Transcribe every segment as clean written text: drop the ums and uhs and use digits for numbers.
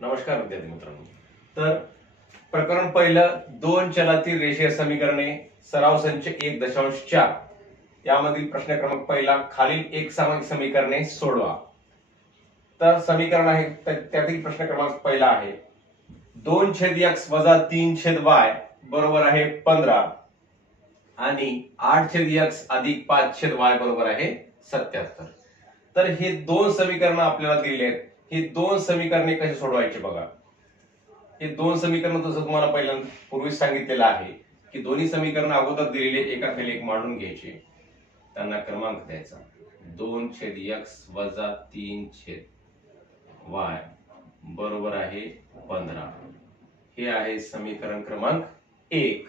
नमस्कार विद्यार्थी मित्रांनो. तर प्रकरण पहिलं दोन चलातील रेषीय समीकरणे सराव संच 1.4 यामधील प्रश्न क्रमांक पहिला खालील एक सामायिक समीकरणे सोडवा. तर समीकरण आहे त्यातील प्रश्न क्रमांक पहिला आहे 2/x वजा 3/y बरोबर आहे 15 आणि 8/x अधिक 5/y बरोबर आहे 77. तर हे दोन समीकरण आपल्याला दिलेले आहेत. ही दोन समीकरणे कशी सोडवायची बघा. हे दोन समीकरण तसं तुम्हाला पहिल्यांदा पूर्वीच सांगितलेलं आहे की दोन्ही समीकरण अगोदर दिलेले एकाखाली एक मांडून घ्यायचे, त्यांना क्रमांक द्यायचा. 2/x वजा 3/y बरोबर आहे 15. हे आहे समीकरण क्रमांक 1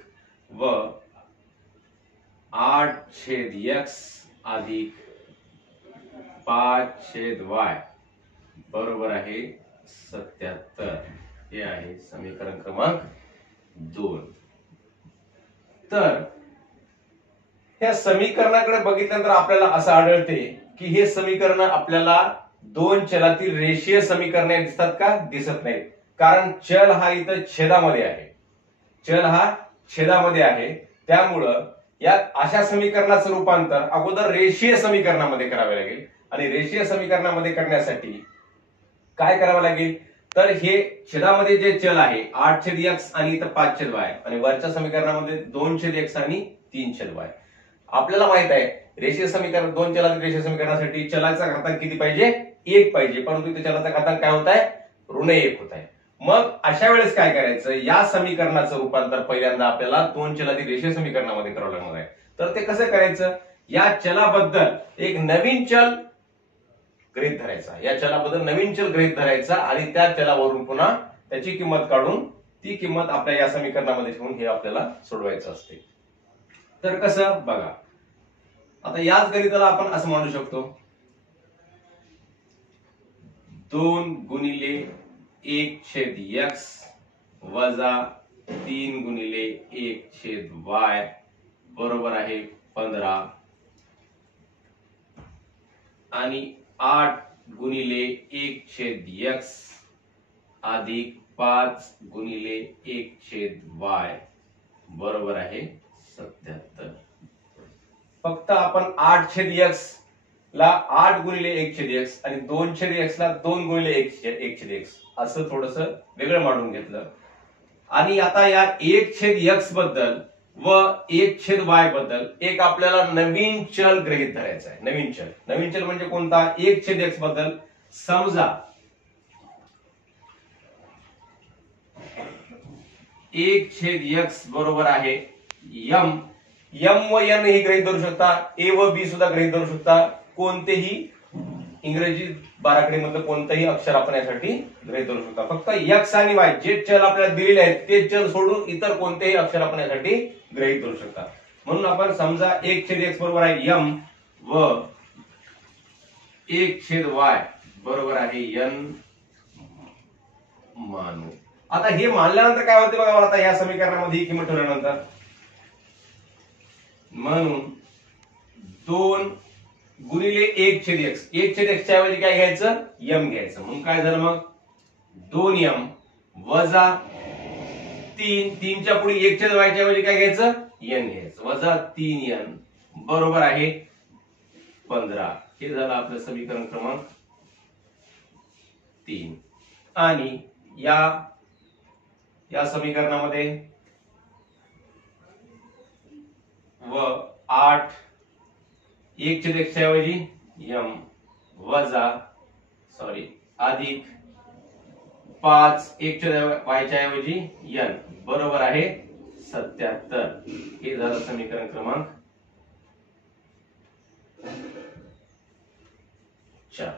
व 8/x अधिक 5/y बरोबर आहे 77. हे आहे समीकरण क्रमांक 2. तर या समीकरणाकडे बघितल्यानंतर आपल्याला असं आढळते की हे समीकरण आपल्याला दोन चलातील रेषीय समीकरणे दिसतात का? दिसत नाहीत. कारण चल हा इथं छेदामध्ये आहे. चल हा छेदामध्ये आहे. त्यामुळं या अशा समीकरणाचं रूपांतर अगोदर रेषीय समीकरणामध्ये करावे लागेल आणि रेषीय समीकरणामध्ये करण्यासाठी काय करावं लागेल तर हे छेदामध्ये जे चल आहे 8/x आणि इथं 5/y आणि वरच्या समीकरणामध्ये 2/x आणि 3/y. आपल्याला माहित आहे रेषीय समीकरण दोन चलातील रेषीय समीकरणासाठी चलाचा घातांक किती पाहिजे? 1 पाहिजे. परंतु इथे चलाचा घातांक काय होत आहे? -1 होत आहे. मग अशा वेळेस काय करायचं? या समीकरणाचं रूपांतर पहिल्यांदा आपल्याला दोन चलातील रेषीय समीकरणामध्ये करावं लागणार आहे. तर ते कसं करायचं? या चलाबद्दल एक नवीन चल गृहीत धरायचा. या चलाबद्दल नवीन चल गृहीत धरायचा आणि त्या चलावरून पुन्हा त्याची किंमत काढून ती किंमत आपल्या या समीकरणामध्ये ठेवून हे आपल्याला सोडवायचं असते. तर कसं बघा. आता याच गणिताला आपण असं म्हणू शकतो 2 गुणिले 1/x वजा 3 गुणिले 1/y बरोबर आहे 15 आणि 8 गुणिले 1/x अधिक 5 गुणिले 1/y बरोबर आहे 77. फक्त आपण 8/x ला 8 गुणिले 1/x आणि 2/x ला 2 गुणिले 1/x असं थोडस वेगळं मांडून घेतलं. आणि आता या 1/x बद्दल व 1/y बद्दल एक आपल्याला नवीन चल गृहीत धरायचा आहे. नवीन चल म्हणजे कोणता? 1/x बद्दल समजा 1/x बरोबर आहे m. m व n ही गृहीत धरू शकता. a व b सुद्धा गृहीत धरू शकता. कोणतेही इंग्रजी बाराखडीमधलं कोणतंही अक्षर आपण यासाठी गृहीत धरू शकता. फक्त x आणि y जे चल आपल्याला दिलेले आहेत ते चल सोडून इतर कोणतेही अक्षर आपण यासाठी गृहीत धरू शकता. म्हणून आपण समजा 1/x बरोबर आहे m व 1/y बरोबर आहे n मानू. आता हे मानल्यानंतर काय होते बघा. आता या समीकरणामध्ये ही किंमत ठेवल्यानंतर म्हणून 2 गुणिले 1/x. 1/x च्या ऐवजी काय घ्यायचं? m घ्यायचं. म्हणून काय झालं मग 2m वजा 3 च्या पुढे 1/y च्या ऐवजी काय घ्यायचं? n घ्यायचं. वजा 3n बरोबर आहे 15. हे झालं आपलं समीकरण क्रमांक 3. आणि या समीकरणामध्ये व 8 1/x च्या ऐवजी m वजा अधिक 5 1/y च्या ऐवजी n बरोबर आहे 77. हे झालं समीकरण क्रमांक 4.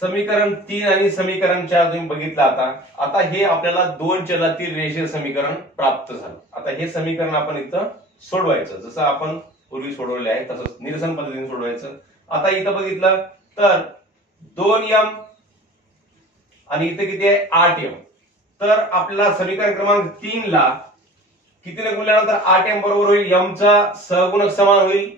समीकरण 3 आणि समीकरण 4 तुम्ही बघितलं. आता हे आपल्याला दोन चलातील रेषीय समीकरण प्राप्त झालं. आता हे समीकरण आपण इथं सोडवायचं. जसं आपण पूर्वी सोडवले आहे तसंच निरसन पद्धतीने सोडवायचं. आता इथं बघितलं तर 2m आणि इथे किती आहे? 8m. तर आपल्याला समीकरण क्रमांक 3 ला कितीने गुणल्यानंतर 8m बरोबर होईल m चा सहगुणक समान होईल.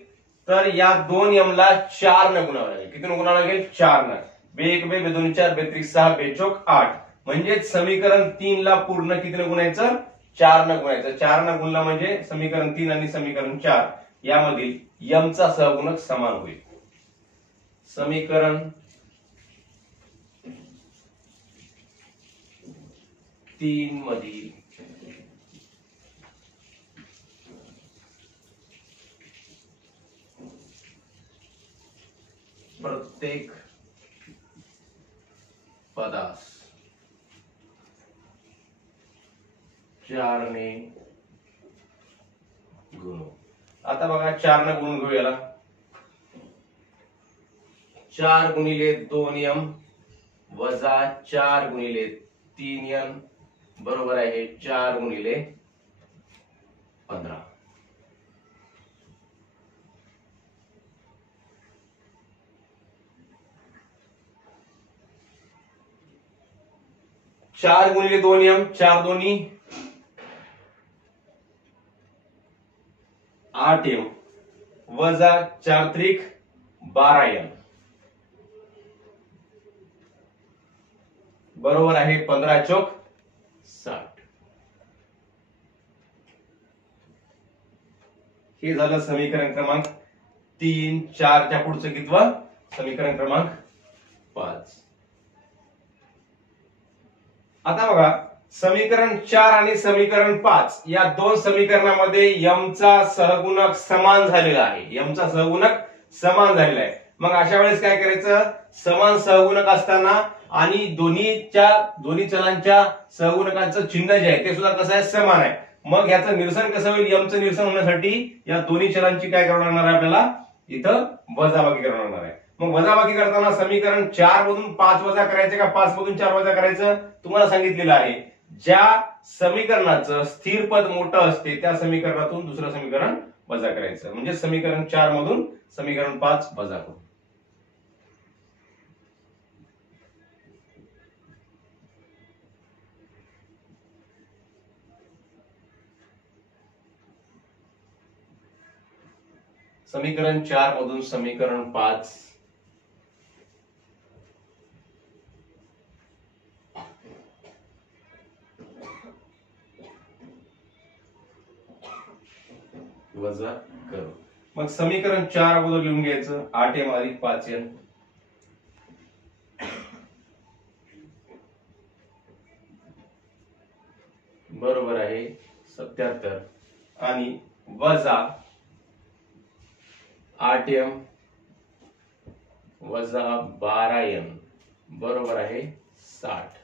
तर या 2m ला 4 ने गुणावं लागेल. कितीने गुणावं लागेल? 4 ने. 1 2 2 4 2 6 2 चौक 8 म्हणजे समीकरण 3 ला पूर्ण कितीने गुणायचं 4 न गुणायचं 4 न गुणला म्हणजे समीकरण 3 आणि समीकरण 4 यामधील m चा सहगुणक समान होईल. समीकरण 3 मधील प्रत्येक पदास 4 ने गुणू. आता बघा 4 ने गुणून घेऊ याला. 4 गुणिले 2m वजा 4 गुणिले 3n बरोबर आहे 4 गुणिले 15. चार गुणिले 2m 4 दोन्ही 8m वजा 4 त्रिक 12m बरोबर आहे 15 चौक 60. हे झालं समीकरण क्रमांक 3. 4 च्या पुढचं कितवं समीकरण क्रमांक 5. आता बघा समीकरण 4 आणि समीकरण 5 या दोन समीकरणामध्ये m चा सहगुणक समान झालेला आहे. m चा सहगुणक समान झालेला आहे. मग अशा वेळेस काय करायचं समान सहगुणक असताना आणि दोन्ही चलांच्या सहगुणकांचं चिन्ह जे आहे ते सुद्धा कसं आहे समान आहे. मग याचं निरसन कसं होईल m चं निरसन होण्यासाठी या दोन्ही चलांची काय करावं लागणार आहे आपल्याला इथं वजाबाकी करावं लागणार आहे. मग वजाबाकी करताना समीकरण 4 मधून 5 वजा करायचे का 5 मधून 4 वजा करायचं तुम्हाला सांगितलेलं आहे. ज्या समीकरणाचं स्थिर पद मोठं असते त्या समीकरणातून दुसरं समीकरण वजा करायचं म्हणजे समीकरण 4 मधून समीकरण 5 वजा करू. समीकरण 4 मधून समीकरण 5 वजा करू. मग समीकरण 4 अगोदर लिहून घ्यायचं 8m अधिक 5n बरोबर आहे 77 आणि वजा 8m वजा 12n बरोबर आहे 60.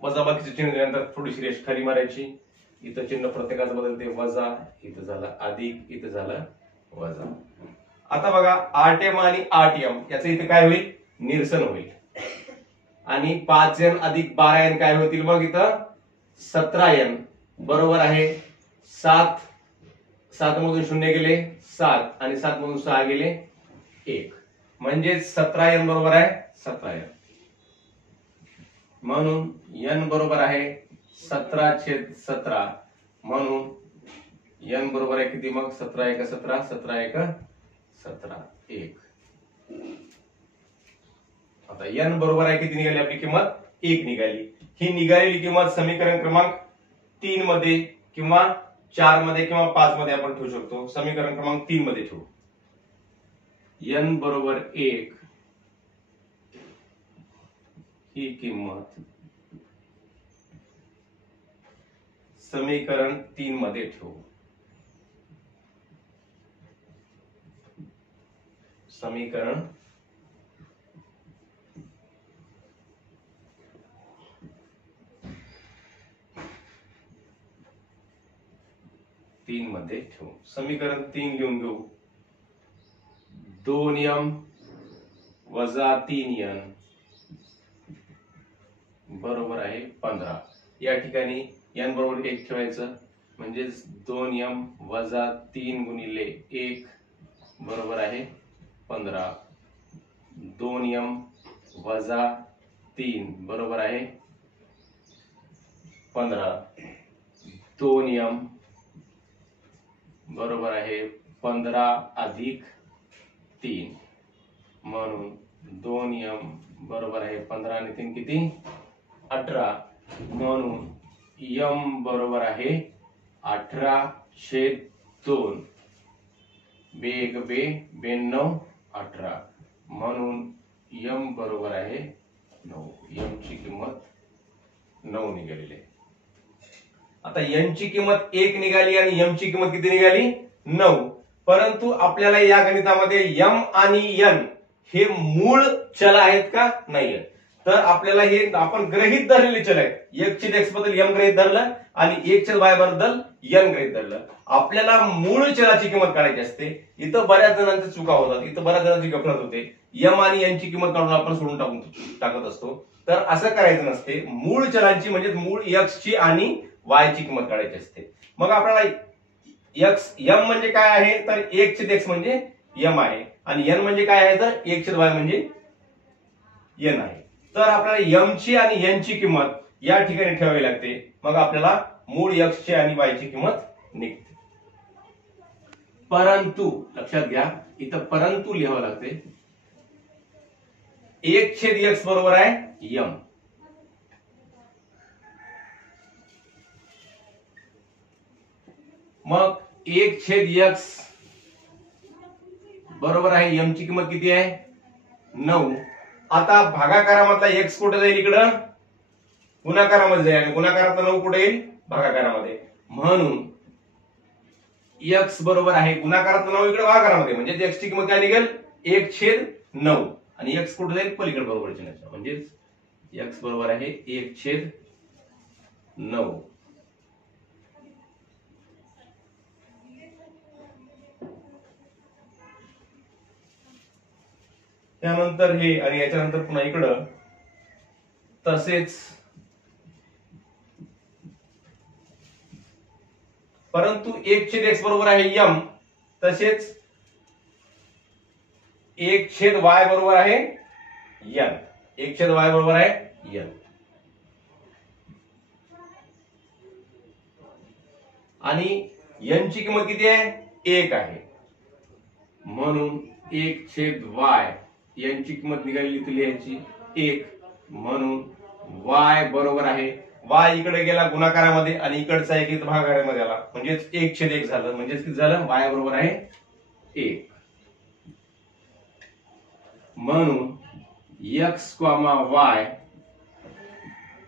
वजाबाकीचे चिन्ह दिल्यानंतर थोडीशी रेष खाली मारायची. इथं चिन्ह प्रत्येकाचं बदलते वजा इथं झालं अधिक इथं झालं वजा. आता बघा 8m आणि 8m याचं इथे काय होईल निरसन होईल आणि 5n अधिक 12n काय होतील मग इथं 17n बरोबर आहे 7 मधून 0 गेले 7 आणि 7 मधून 6 गेले 1 म्हणजे 17n बरोबर आहे 17n. म्हणून n बरोबर आहे 17/17 म्हणून n बरोबर आहे किती मग 17 1 17 17 1 17 1. आता n बरोबर आहे किती निघाली आपली किंमत 1 निघाली. ही निघालेली किंमत समीकरण क्रमांक 3 मध्ये किंवा 4 मध्ये किंवा 5 मध्ये आपण ठेवू शकतो. समीकरण क्रमांक 3 मध्ये ठेवू. n बरोबर 1 ही किंमत समीकरण 3 मध्ये ठेवू. समीकरण 3 मध्ये ठेवू. समीकरण 3 घेऊन घेऊ 2m वजा 3n बरोबर आहे 15. या ठिकाणी n बरोबर 1 ठेवायचं म्हणजे 2m वजा 3 गुणिले 1 बरोबर आहे 15. 2m वजा 3 बरोबर आहे 15. 2m बरोबर आहे 15 अधिक 3 म्हणून 2m बरोबर आहे 15 आणि 3 किती 18 म्हणून m बरोबर आहे 18/2 बेग बे 92 18 म्हणून m बरोबर आहे 9 m ची किंमत 9 निघालेली आहे। आता n ची किंमत 1 निघाली आणि m ची किंमत किती निघाली 9। परंतु आपल्याला या गणितामध्ये m आणि n हे मूळ चल आहेत का नाहीये, तर आपल्याला हे आपण गृहीत धरलेले चल आहेत। 1/x बद्दल m गृहीत धरलं आणि 1/y बद्दल n गृहीत धरलं। आपल्याला मूळ चलाची किंमत काढायची असते। इथं बऱ्याच जणांच्या चुका होतात, इथं बऱ्याच जणांची गफलत होते। m आणि n ची किंमत काढून आपण सोडून टाकत असतो, तर असं करायचं नसते। मूळ चलांची म्हणजे मूळ x ची आणि y ची किंमत काढायची असते। मग आपल्याला x m म्हणजे काय आहे तर 1/x म्हणजे m आहे आणि n म्हणजे काय आहे तर 1/y म्हणजे n आहे। तर आपल्याला m ची आणि n ची किंमत या ठिकाणी ठेवावी लागते, मग आपल्याला मूळ x ची आणि y ची किंमत निघते। परंतु लक्षात घ्या इथं परंतु लिहावं लागते। 1/x बरोबर आहे m, मग 1/x बरोबर आहे m ची किंमत किती आहे 9। आता भागाकारामधला x कुठे जाईल इकडं गुणाकारामध्ये जाईल आणि गुणाकारातला 9 कुठे येईल भागाकारामध्ये, म्हणून x बरोबर आहे गुणाकारातला 9 इकडे भागाकारामध्ये, म्हणजे x ची किंमत काय निघेल 1/9 आणि x कुठे जाईल पलीकडे बरोबर चिन्हाच्या, म्हणजे x बरोबर आहे 1/9। त्यानंतर हे आणि याच्यानंतर पुन्हा इकडं तसेच, परंतु 1/x बरोबर आहे m, तसेच 1/y बरोबर आहे n, 1/y बरोबर आहे n आणि n ची किंमत किती आहे 1 आहे, म्हणून 1/y n ची किंमत निघालेली तुला यांची 1, म्हणून y बरोबर आहे y इकडे गेला गुणाकारामध्ये आणि इकडचा 1 इथं भागाकारामध्ये आला, म्हणजेच 1/1 झालं, म्हणजेच किती झालं y बरोबर आहे 1, म्हणून x, y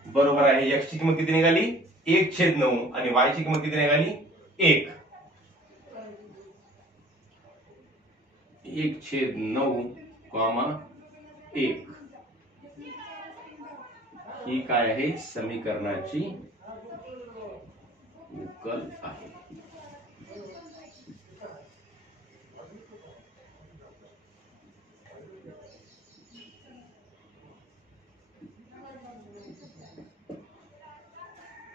बरोबर आहे x ची किंमत किती निघाली 1/9 आणि y ची किंमत किती निघाली 1, 1/9, 1 ही काय आहे समीकरणाची उकल आहे।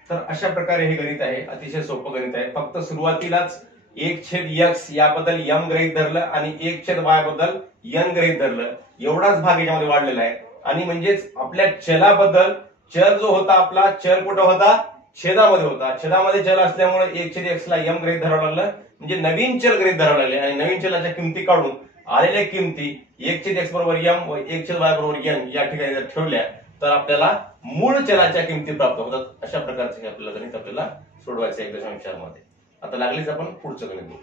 तर अशा प्रकारे हे गणित आहे, अतिशय सोपं गणित आहे। फक्त सुरुवातीलाच 1/x याबद्दल m गृहीत धरलं आणि 1/y बद्दल n गृहीत धरलं, एवढाच भाग याच्यामध्ये वाढलेला आहे। आणि म्हणजेच आपल्या चलाबद्दल, चल जो होता आपला चल कुठं होता छेदामध्ये होता, छेदामध्ये चल असल्यामुळे 1/x ला m गृहीत धरावं लागलं, म्हणजे नवीन चल गृहीत धरावं लागले आणि नवीन चलाच्या किमती काढून आलेल्या किमती 1/x बरोबर m व 1/y बरोबर n या ठिकाणी जर ठेवल्या तर आपल्याला मूळ चलाच्या किमती प्राप्त होतात। अशा प्रकारचे आपल्याला गणित आपल्याला सोडवायचं 1.4 मध्ये। आता लागलीच आपण पुढचं गणित बघू।